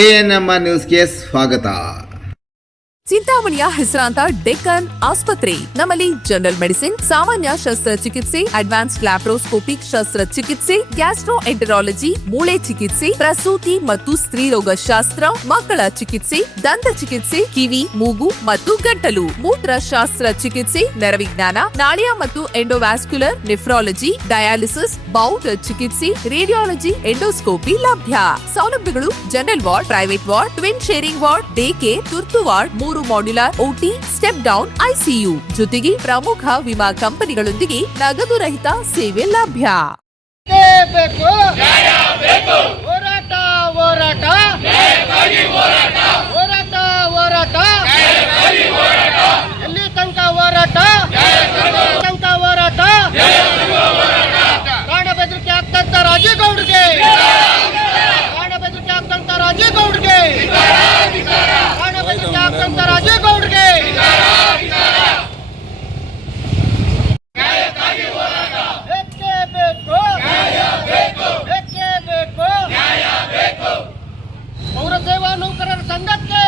ANM ನ್ಯೂಸ್ಗೆ ಸ್ವಾಗತ. ಚಿಂತಾಮಣಿಯ ಹೆಸರಾಂತ ಡೆಕ್ಕನ್ ಆಸ್ಪತ್ರೆ. ನಮ್ಮಲ್ಲಿ ಜನರಲ್ ಮೆಡಿಸಿನ್, ಸಾಮಾನ್ಯ ಶಸ್ತ್ರಚಿಕಿತ್ಸೆ, ಅಡ್ವಾನ್ಸ್ಡ್ ಲ್ಯಾಪ್ರೋಸ್ಕೋಪಿಕ್ ಶಸ್ತ್ರಚಿಕಿತ್ಸೆ, ಗ್ಯಾಸ್ಟ್ರೋಎಂಟರಾಲಜಿ, ಮೂಳೆ ಚಿಕಿತ್ಸೆ, ಪ್ರಸೂತಿ ಮತ್ತು ಸ್ತ್ರೀರೋಗ ಶಾಸ್ತ್ರ, ಮಕ್ಕಳ ಚಿಕಿತ್ಸೆ, ದಂತ ಚಿಕಿತ್ಸೆ, ಕಿವಿ, ಮೂಗು ಮತ್ತು ಗಂಟಲು, ಮೂತ್ರಶಾಸ್ತ್ರ ಚಿಕಿತ್ಸೆ, ನರವಿಜ್ಞಾನ, ನಾಳಿಯ ಮತ್ತು ಎಂಡೋವ್ಯಾಸ್ಕ್ಯುಲರ್, ನೆಫ್ರಾಲಜಿ, ಡಯಾಲಿಸಿಸ್, ಬೌಲ್ ಚಿಕಿತ್ಸೆ, ರೇಡಿಯಾಲಜಿ, ಎಂಡೋಸ್ಕೋಪಿ ಲಭ್ಯ. ಸೌಲಭ್ಯಗಳು: general ward, private ward, twin sharing ward, day care, ತುರ್ತು ward, 3 modular OT, step down ICU ಜೊತೆಗೆ ಪ್ರಮುಖ ವಿಮಾ ಕಂಪನಿಗಳೊಂದಿಗೆ ನಗದು ರಹಿತ ಸೇವೆ ಲಭ್ಯ. ಎಲ್ಲಿ ತನಕ ಹೋರಾಟ? ಪ್ರಾಣ ಬೆದರಿಕೆ ಆಗ್ತಂತ ರಾಜೇಗೌಡರಿಗೆ, ಪ್ರಾಣ ಬೆದರಿಕೆ ಆಗ್ತಂತ ರಾಜೇಗೌಡರಿಗೆ, ಪ್ರಾಣ ಬೆದರಿಕೆ ಆಗ್ತಂತ ರಾಜೇಗೌಡರಿಗೆ. ಬೇಕೇ ಬೇಕು, ಬೇಕೇ ಬೇಕು. ಪೌರ ಸೇವಾ ನೌಕರರ ಸಂಘಕ್ಕೆ,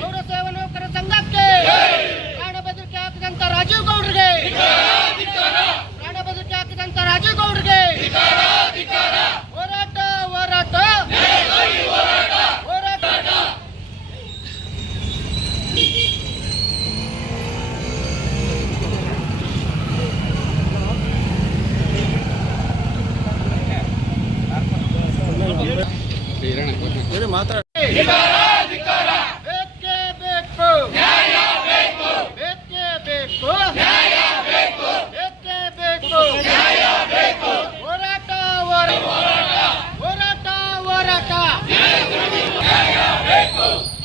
ಪೌರ ಸೇವಾ ನೌಕರರ ಸಂಘಕ್ಕೆ ಪ್ರಾಣ ಬೆದರಿಕೆ ಹಾಕಿದಂತ ರಾಜೀವ್ ಗೌಡ್ರಿಗೆ, ಪ್ರಾಣ ಬೆದರಿಕೆ ಹಾಕಿದಂತ ರಾಜೀವ್ ಗೌಡ್ರಿಗೆ ಹೋರಾಟ, ಹೋರಾಟ, ಹೋರಾಟ. ಬೇಕೇ ಬೇಕು, ನ್ಯಾಯ ಬೇಕು, ಬೇಕೇ ಬೇಕು, ನ್ಯಾಯ ಬೇಕು, ಬೇಕೇ ಬೇಕು, ನ್ಯಾಯ ಬೇಕು. ಹೋರಾಟ, ಹೋರಾಟ, ಹೋರಾಟ, ಹೋರಾಟ.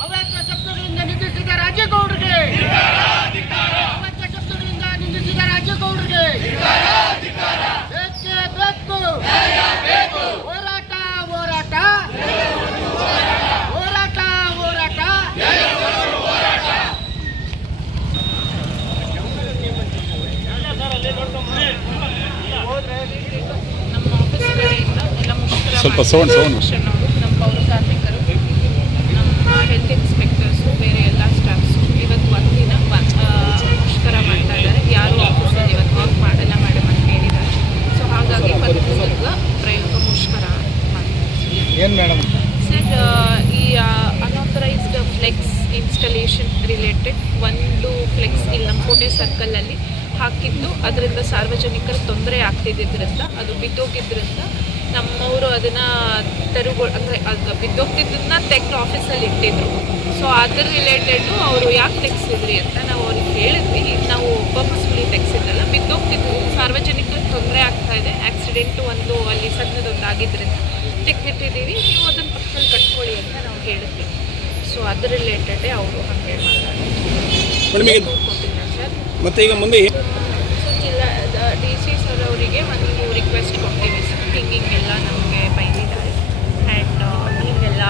ಅವಾಚ್ಯ ಶಬ್ದಗಳಿಂದ ನಿಂದಿಸಿದ ರಾಜೇಗೌಡರಿಗೆ, ಅವಾಚ್ಯ ಶಬ್ದಗಳಿಂದ ನಿಂದಿಸಿದ ರಾಜೇಗೌಡರಿಗೆ ಬೇಕೇ ಬೇಕು, ನ್ಯಾಯ ಬೇಕು. ಹೋರಾಟ, ಹೋರಾಟ, ಹೋರಾಟ, ಹೋರಾಟ. ನಮ್ಮ ಆಫೀಸ್ ಕಡೆಯಿಂದ ಎಲ್ಲ ಮುಖ್ಯರ ಸ್ವಲ್ಪ ಸೌಂಡ್ ನಮ್ಮ ಪೌರ ಕಾರ್ಮಿಕರು, ನಮ್ಮ ಹೆಲ್ತ್ ಇನ್ಸ್ಪೆಕ್ಟರ್ಸು, ಬೇರೆ ಎಲ್ಲ ಸ್ಟಾಫ್ಸು ಇವತ್ತು ಒಂದಿನ ಮುಷ್ಕರ ಮಾಡ್ತಾ ಇದ್ದಾರೆ. ಯಾರು ಆಫೀಸಲ್ಲಿ ಇವತ್ತು ವರ್ಕ್ ಮಾಡಲ್ಲ ಮೇಡಮ್ ಅಂತ ಹೇಳಿದ್ದಾರೆ. ಸೊ ಹಾಗಾಗಿ ಇವತ್ತು ಪ್ರಯೋಗ ಮುಷ್ಕರ ಮಾಡ್ತಾರೆ. ಸರ್, ಈ ಅನ್ಆಥರೈಸ್ಡ್ ಫ್ಲೆಕ್ಸ್ ಇನ್ಸ್ಟಾಲೇಷನ್ ರಿಲೇಟೆಡ್ ಒಂದು ಫ್ಲೆಕ್ಸ್ ಇಲ್ಲಿ ನಮ್ಮ ಕೋಟೆ ಸರ್ಕಲಲ್ಲಿ ಹಾಕಿದ್ದು, ಅದರಿಂದ ಸಾರ್ವಜನಿಕರ ತೊಂದರೆ ಆಗ್ತಿದ್ದರಿಂದ, ಅದು ಬಿದ್ದೋಗಿದ್ದರಿಂದ ನಮ್ಮವರು ಅದನ್ನು ಅಂದರೆ ಅದು ಬಿದ್ದೋಗ್ತಿದ್ದನ್ನ ತೆಗೆದು ಆಫೀಸಲ್ಲಿ ಇಟ್ಟಿದ್ರು. ಸೊ ಅದ್ರ ರಿಲೇಟೆಡು ಅವರು ಯಾಕೆ ತೆಗೆಸಿದ್ರಿ ಅಂತ ನಾವು ಅವ್ರಿಗೆ ಹೇಳಿದ್ವಿ. ನಾವು ಪರ್ಪಸ್ಫುಲಿ ತೆಗೆಸಿದ್ದಲ್ಲ, ಬಿದ್ದೋಗ್ತಿದ್ದು ಸಾರ್ವಜನಿಕರ ತೊಂದರೆ ಆಗ್ತಾಯಿದೆ, ಆಕ್ಸಿಡೆಂಟು ಒಂದು ಅಲ್ಲಿ ಸಣ್ಣದೊಂದು ಆಗಿದ್ದರಿಂದ ತೆಗೆದಿಟ್ಟಿದ್ದೀವಿ, ನೀವು ಅದನ್ನು ಪಕ್ಕದಲ್ಲಿ ಕಟ್ಕೊಳ್ಳಿ ಅಂತ ನಾವು ಹೇಳಿದ್ವಿ. ಸೊ ಅದ್ರ ರಿಲೇಟೆಡೇ ಅವರು ಹಾಗೆ ಮಾತಾಡ್ತಿಲ್ಲ ಸರ್. ಮತ್ತೆ ಈಗ ಮುಂದೆ ಸೊ ಜಿಲ್ಲಾ DC ಸರ್ ಅವರಿಗೆ ಒಂದು ರಿಕ್ವೆಸ್ಟ್ ಕೊಡ್ತೀವಿ ಸರ್, ಹಿಂಗೆಲ್ಲ ನಮಗೆ ಬೈದಿದ್ದಾರೆ ಆ್ಯಂಡ್ ಹೀಗೆಲ್ಲ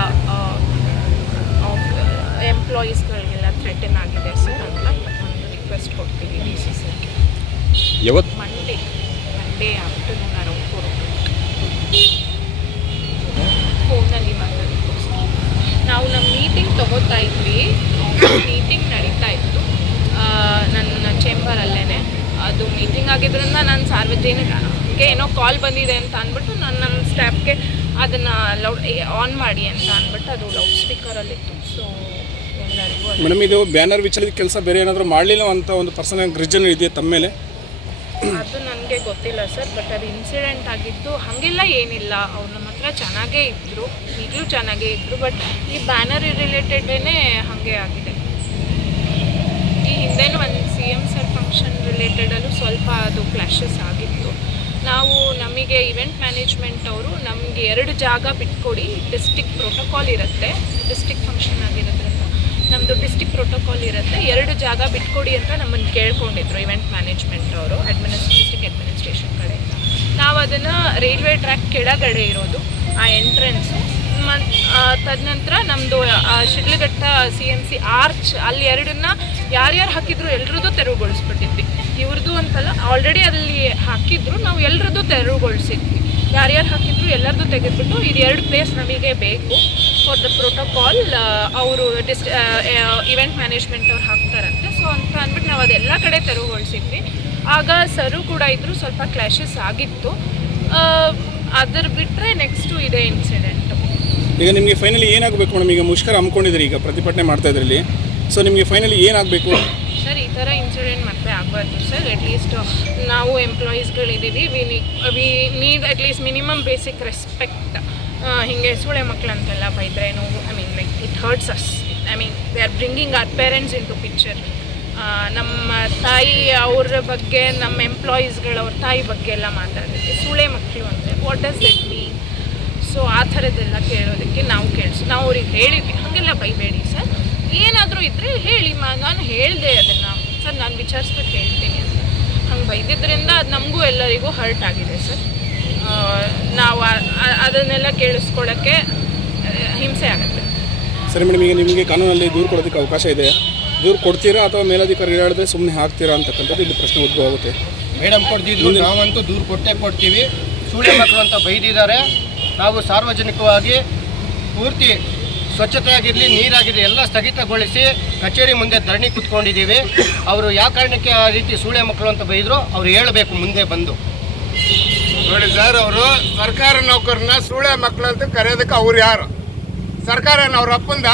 ಎಂಪ್ಲಾಯೀಸ್ಗಳಿಗೆಲ್ಲ ಥ್ರೆಟನ್ ಆಗಿದೆ ಸರ್ ಅಂತ ಒಂದು ರಿಕ್ವೆಸ್ಟ್ ಕೊಡ್ತೀವಿ DC ಸರ್ಗೆ. ಯಾವತ್ತು? ಮಂಡೇ ಆಫ್ಟರ್ನೂನ್ ಅರೌಂಡ್ 4 o'clock ಫೋನಲ್ಲಿ ಮಾತಾಡೋದು ಸರ್. ನಾವು ನಮ್ಮ ಮೀಟಿಂಗ್ ತೊಗೋತಾ ಇದ್ವಿ, ಮೀಟಿಂಗ್ ನಡೀತಾ ಇತ್ತು ನನ್ನ ಚೇಂಬರಲ್ಲೇ. ಅದು ಮೀಟಿಂಗ್ ಆಗಿದ್ದರಿಂದ ನಾನು ಸಾರ್ವಜನಿಕರಿಗೆ ಏನೋ ಕಾಲ್ ಬಂದಿದೆ ಅಂತ ಅಂದ್ಬಿಟ್ಟು ನಾನು ನಮ್ಮ ಸ್ಟಾಫ್ಗೆ ಅದನ್ನು ಆನ್ ಮಾಡಿ ಅಂತ ಅಂದ್ಬಿಟ್ಟು ಅದು ಲೌಡ್ ಸ್ಪೀಕರಲ್ಲಿತ್ತು. ಸೊ ಎಲ್ಲರಿಗೂ ಮೇಡಮ್, ಇದು ಬ್ಯಾನರ್ ವಿಚಾರದ ಕೆಲಸ ಬೇರೆ ಏನಾದರೂ ಮಾಡಲಿಲ್ಲ ಅಂತ ಒಂದು ಪರ್ಸನಲ್ ಗ್ರಿಜನ್ ಇದೆಯಾ ತಮ್ಮ ಮೇಲೆ? ಅದು ನನಗೆ ಗೊತ್ತಿಲ್ಲ ಸರ್, ಬಟ್ ಅದು ಇನ್ಸಿಡೆಂಟ್ ಆಗಿದ್ದು ಹಾಗೆಲ್ಲ ಏನಿಲ್ಲ. ಅವ್ರು ನಮ್ಮ ಹತ್ರ ಚೆನ್ನಾಗೇ ಇದ್ದರು, ಈಗಲೂ ಚೆನ್ನಾಗೇ ಇದ್ದರು, ಬಟ್ ಈ ಬ್ಯಾನರ್ ರಿಲೇಟೆಡೇ ಹಾಗೆ ಆಗಿದೆ. ಈ ಹಿಂದೆನೂ ಒಂದು CM ಸರ್ ಫಂಕ್ಷನ್ ರಿಲೇಟೆಡಲ್ಲೂ ಸ್ವಲ್ಪ ಅದು ಕ್ಲಾಶಸ್ ಆಗಿತ್ತು. ನಮಗೆ ಇವೆಂಟ್ ಮ್ಯಾನೇಜ್ಮೆಂಟ್ ಅವರು ನಮಗೆ 2 ಜಾಗ ಬಿಟ್ಕೊಡಿ, ಡಿಸ್ಟಿಕ್ ಪ್ರೋಟೋಕಾಲ್ ಇರುತ್ತೆ, ಡಿಸ್ಟಿಕ್ ಫಂಕ್ಷನ್ ಆಗಿರೋದ್ರಿಂದ ನಮ್ಮದು ಡಿಸ್ಟಿಕ್ ಪ್ರೋಟೋಕಾಲ್ ಇರುತ್ತೆ, 2 ಜಾಗ ಬಿಟ್ಕೊಡಿ ಅಂತ ನಮ್ಮನ್ನು ಕೇಳ್ಕೊಂಡಿದ್ರು ಇವೆಂಟ್ ಮ್ಯಾನೇಜ್ಮೆಂಟ್ ಅವರು, ಡಿಸ್ಟಿಕ್ ಅಡ್ಮಿನಿಸ್ಟ್ರೇಷನ್ ಕಡೆಯಿಂದ. ನಾವು ಅದನ್ನು ರೈಲ್ವೆ ಟ್ರ್ಯಾಕ್ ಕೆಳಗಡೆ ಇರೋದು ಆ ಎಂಟ್ರೆನ್ಸು, ತದನಂತರ ನಮ್ಮದು ಶಿಡ್ಲಘಟ್ಟ CMC ಆರ್ಚ್ ಅಲ್ಲಿ 2 ಯಾರ್ಯಾರು ಹಾಕಿದ್ರು ಎಲ್ರದ್ದು ತೆರವುಗೊಳಿಸ್ಬಿಟ್ಟಿದ್ವಿ. ಇವ್ರದ್ದು ಅಂತಲ್ಲ, ಆಲ್ರೆಡಿ ಅಲ್ಲಿ ಹಾಕಿದ್ರು, ನಾವು ಎಲ್ರದ್ದು ತೆರವುಗೊಳಿಸಿದ್ವಿ. ಯಾರ್ಯಾರು ಹಾಕಿದ್ರು ಎಲ್ಲರದ್ದು ತೆಗೆದುಬಿಟ್ಟು ಇದು 2 ಪ್ಲೇಸ್ ನಮಗೆ ಬೇಕು ಫಾರ್ ದ ಪ್ರೋಟೋಕಾಲ್, ಅವರು ಇವೆಂಟ್ ಮ್ಯಾನೇಜ್ಮೆಂಟ್ ಅವ್ರು ಹಾಕ್ತಾರಂತೆ. ಸೊ ಅಂತ ಅಂದ್ಬಿಟ್ಟು ನಾವು ಅದೆಲ್ಲ ಕಡೆ ತೆರವುಗೊಳಿಸಿದ್ವಿ. ಆಗ ಸರು ಕೂಡ ಇದ್ದರು, ಸ್ವಲ್ಪ ಕ್ಲಾಶಸ್ ಆಗಿತ್ತು. ಅದರ ಬಿಟ್ಟರೆ ನೆಕ್ಸ್ಟು ಇದೆ ಇನ್ಸಿಡೆಂಟು. ಈಗ ನಿಮಗೆ ಫೈನಲಿ ಏನಾಗಬೇಕು ಮೇಡಮ್? ಈಗ ಮುಷ್ಕರ ಹಮ್ಮಿಕೊಂಡಿದ್ರಿ, ಈಗ ಪ್ರತಿಭಟನೆ ಮಾಡ್ತಾ ಇದ್ರಲ್ಲಿ, ಸೊ ನಿಮಗೆ ಫೈನಲಿ ಏನಾಗಬೇಕು ಸರ್? ಈ ಥರ ಇನ್ಸಿಡೆಂಟ್ ಮತ್ತೆ ಆಗಬಾರ್ದು ಸರ್. ಅಟ್ಲೀಸ್ಟ್ ನಾವು ಎಂಪ್ಲಾಯೀಸ್ಗಳಿದ್ದೀವಿ, we need at least minimum basic respect. ಹೀಗೆ ಸೂಳೆ ಮಕ್ಕಳು ಅಂತೆಲ್ಲ ಬೈದ್ರೆ ನೋವು, I mean like it hurts us. I mean they are bringing our parents into picture. ನಮ್ಮ ತಾಯಿ ಅವ್ರ ಬಗ್ಗೆ, ನಮ್ಮ ಎಂಪ್ಲಾಯೀಸ್ಗಳು ಅವ್ರ ತಾಯಿ ಬಗ್ಗೆ ಎಲ್ಲ ಮಾತಾಡೋದಕ್ಕೆ ಸೂಳೆ ಮಕ್ಕಳು ಅಂದರೆ what does that mean? So ಆ ಥರದ್ದೆಲ್ಲ ಕೇಳೋದಕ್ಕೆ ನಾವು ಅವ್ರಿಗೆ ಹೇಳಿದ್ವಿ, ಹಾಗೆಲ್ಲ ಬೈಬೇಡಿ ಸರ್, ಏನಾದರೂ ಇದ್ದರೆ ಹೇಳಿ. ನಾನು ಹೇಳಿದೆ ಅದನ್ನು ಸರ್, ನಾನು ವಿಚಾರಿಸ್ಬಿಟ್ಟು ಹೇಳ್ತೀನಿ ಅಂತ. ಹಂಗೆ ಬೈದಿದ್ದರಿಂದ ಅದು ನಮಗೂ ಎಲ್ಲರಿಗೂ ಹರ್ಟ್ ಆಗಿದೆ ಸರ್. ನಾವು ಅದನ್ನೆಲ್ಲ ಕೇಳಿಸ್ಕೊಳ್ಳೋಕ್ಕೆ ಹಿಂಸೆ ಆಗುತ್ತೆ. ಸರಿ ಮೇಡಮ್, ಈಗ ನಿಮಗೆ ಕಾನೂನಲ್ಲಿ ದೂರು ಕೊಡೋದಕ್ಕೆ ಅವಕಾಶ ಇದೆ. ದೂರು ಕೊಡ್ತೀರಾ ಅಥವಾ ಮೇಲಧಿಕಾರಿ ಹೇಳಿದ್ರೆ ಸುಮ್ಮನೆ ಹಾಕ್ತೀರಾ ಅಂತಕ್ಕಂಥದ್ದು ಇಲ್ಲಿ ಪ್ರಶ್ನೆ ಉದ್ಭವ ಆಗುತ್ತೆ. ಮೇಡಮ್ ಕೊಡ್ತಿದ್ರು, ನಾವಂತೂ ದೂರು ಕೊಡ್ತೀವಿ. ಸೂಳೆ ಮಕ್ಕಳು ಅಂತ ಬೈದಿದ್ದಾರೆ. ನಾವು ಸಾರ್ವಜನಿಕವಾಗಿ ಪೂರ್ತಿ ಸ್ವಚ್ಛತೆಯಾಗಿರಲಿ, ನೀರಾಗಿರಲಿ ಎಲ್ಲ ಸ್ಥಗಿತಗೊಳಿಸಿ ಕಚೇರಿ ಮುಂದೆ ಧರಣಿ ಕೂತ್ಕೊಂಡಿದ್ದೀವಿ. ಅವರು ಯಾವ ಕಾರಣಕ್ಕೆ ಆ ರೀತಿ ಸೂಳೆ ಮಕ್ಕಳು ಅಂತ ಬೈದ್ರು ಅವ್ರು ಹೇಳಬೇಕು ಮುಂದೆ ಬಂದು. ನೋಡಿ ಸರ್, ಅವರು ಸರ್ಕಾರ ನೌಕರನ್ನ ಸೂಳೆ ಮಕ್ಕಳು ಅಂತ ಕರೆಯೋದಕ್ಕೆ ಅವ್ರು ಯಾರು? ಸರ್ಕಾರ ಅವ್ರ ಅಪ್ಪಂದ?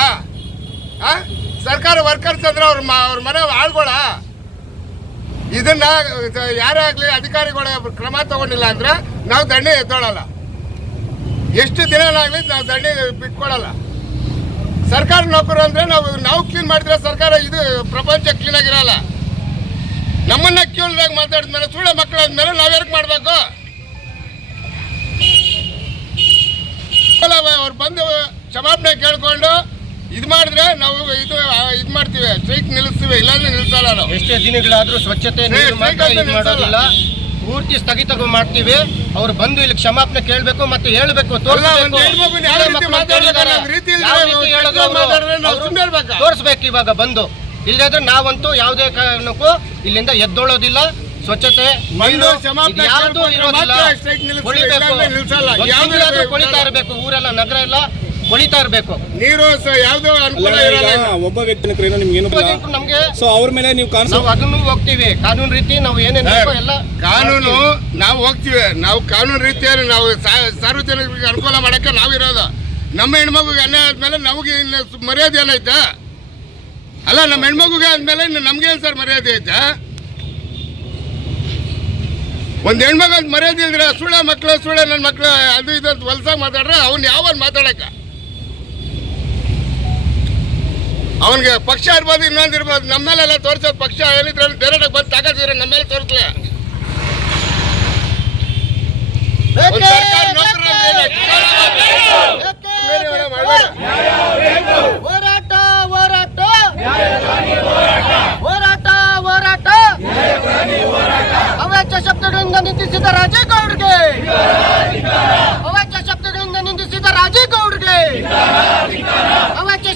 ಸರ್ಕಾರ ವರ್ಕರ್ಸ್ ಅಂದ್ರೆ ಅವ್ರ ಮನೆ ಆಳ್ಗಳ. ಇದನ್ನ ಯಾರೇ ಆಗಲಿ ಅಧಿಕಾರಿಗಳು ಕ್ರಮ ತಗೊಂಡಿಲ್ಲ ಅಂದ್ರೆ ನಾವು ದಂಡೆ ಎತ್ತೋಳಲ್ಲ. ಎಷ್ಟು ದಿನನಾಗಲಿ ನಾವು ದಂಡೆ ಬಿಟ್ಕೊಳಲ್ಲ. ಸರ್ಕಾರ ನೌಕರು ಅಂದ್ರೆ ನಾವು ಕ್ಲೀನ್ ಮಾಡಿದ್ರೆ ಸರ್ಕಾರ ಇದು ಪ್ರಪಂಚ ಕ್ಲೀನ್ ಆಗಿರಲ್ಲ. ನಮ್ಮನ್ನ ಕ್ಯೂಲ್ದಾಗ ಮಾತಾಡಿದ್ಮೇಲೆ ಸೂಳೆ ಮಕ್ಕಳು ಆದ್ಮೇಲೆ ನಾವ್ಯಾರಕ್ಕೆ ಮಾಡ್ಬೇಕು? ಅವ್ರು ಬಂದು ಕ್ಷಮಾಪಣೆ ಕೇಳ್ಕೊಂಡು ಇದು ಮಾಡಿದ್ರೆ ನಾವು ಇದು ಮಾಡ್ತೀವಿ, ಸ್ಟ್ರೈಕ್ ನಿಲ್ಲಿಸ್ತೀವಿ, ಇಲ್ಲಾಂದ್ರೆ ನಿಲ್ಲಿಸಲ್ಲ. ನಾವು ಎಷ್ಟೇ ದಿನಗಳಾದ್ರೂ ಸ್ವಚ್ಛತೆ ನೀರು ಮಾತ್ರ ಇದು ಮಾಡೋದಿಲ್ಲ, ಪೂರ್ತಿ ಸ್ಥಗಿತ ಮಾಡ್ತೀವಿ. ಅವ್ರು ಬಂದು ಇಲ್ಲಿ ಕ್ಷಮಾಪಣೆ ಕೇಳಬೇಕು, ಮತ್ತೆ ಹೇಳ್ಬೇಕು, ತೋರಿಸ್ಬೇಕು ಇವಾಗ ಬಂದು. ಇಲ್ಲದ್ರೆ ನಾವಂತೂ ಯಾವುದೇ ಕಾರಣಕ್ಕೂ ಇಲ್ಲಿಂದ ಎದ್ದೋಳೋದಿಲ್ಲ. ಸ್ವಚ್ಛತೆ ಯಾವುದು ಇರೋದಿಲ್ಲ, ಕೊಳಿತಾ ಇರಬೇಕು. ಊರೆಲ್ಲ ನಗರ ಎಲ್ಲ ಕೊಳಿತಾ ಇರಬೇಕು. ನೀರು ಯಾವ್ದು ಅನುಕೂಲ ಇರಲ್ಲ. ಒಬ್ಬ ವ್ಯಕ್ತಿನ ಕರೆಯೋ ನಿಮ್ಗೆ ನಮ್ಗೆ ಸೊ ಅವ್ರ ಮೇಲೆ ನೀವು ನಾವು ಅದನ್ನು ಹೋಗ್ತೀವಿ. ಕಾನೂನು ರೀತಿ ನಾವು ಏನೇನು ಎಲ್ಲ ಕಾನೂನು ನಾವು ಹೋಗ್ತೀವಿ. ನಾವು ಕಾನೂನು ರೀತಿಯಲ್ಲಿ ನಾವು ಸಾರ್ವಜನಿಕರಿಗೆ ಅನುಕೂಲ ಮಾಡಕ್ಕೆ ನಾವಿರೋದು. ನಮ್ಮ ಹೆಣ್ಮಗುಗೆ ಅನ್ಯಾಯ ಆದ್ಮೇಲೆ ನಮಗೆ ಇನ್ನು ಮರ್ಯಾದೆ ಏನೈತೆ? ಅಲ್ಲ, ನಮ್ಮ ಹೆಣ್ಮಗುಗೆ ಆದ್ಮೇಲೆ ಇನ್ನು ನಮ್ಗೇನು ಸರ್ ಮರ್ಯಾದೆ ಐತೆ? ಒಂದು ಹೆಣ್ಮಗ ಅಂತ ಮರ್ಯಾದೆ ಇದ್ರೆ ಸುಳ್ಳ ಮಕ್ಕಳು, ಸುಳ್ಳೆ ನನ್ನ ಮಕ್ಕಳು ಅದು ಇದು ಅಂತ ಹೊಲ್ಸಾಗಿ ಮಾತಾಡ್ರೆ ಅವ್ನು ಯಾವಾಗ ಮಾತಾಡಕ? ಅವನಿಗೆ ಪಕ್ಷ ಇರ್ಬೋದು, ಇನ್ನೊಂದು ಇರ್ಬೋದು, ನಮ್ಮೇಲೆಲ್ಲ ತೋರಿಸೋದು ಪಕ್ಷ ಏನಿದ್ರೆ ಡೈರೆಕ್ಟಾಗಿ ಬಂದು ತಾಕತ್ತಿದ್ರೆ ನಮ್ಮೇಲೆ ತೋರಿಸ್ಲಿ. ಸರ್ಕಾರ ನೌಕರ ಹೋರಾಟ ಹೋರಾಟ ಹೋರಾಟ ಹೋರಾಟ ಅವಾಚ್ಯ ಶಬ್ದಗಳಿಂದ ನಿಂದಿಸಿದ ರಾಜೇಗೌಡರಿಗೆ, ಅವಾಚ್ಯ ಶಬ್ದಗಳಿಂದ ನಿಂದಿಸಿದ ರಾಜೇಗೌಡರಿಗೆ, ಅವಾಚ್ಯ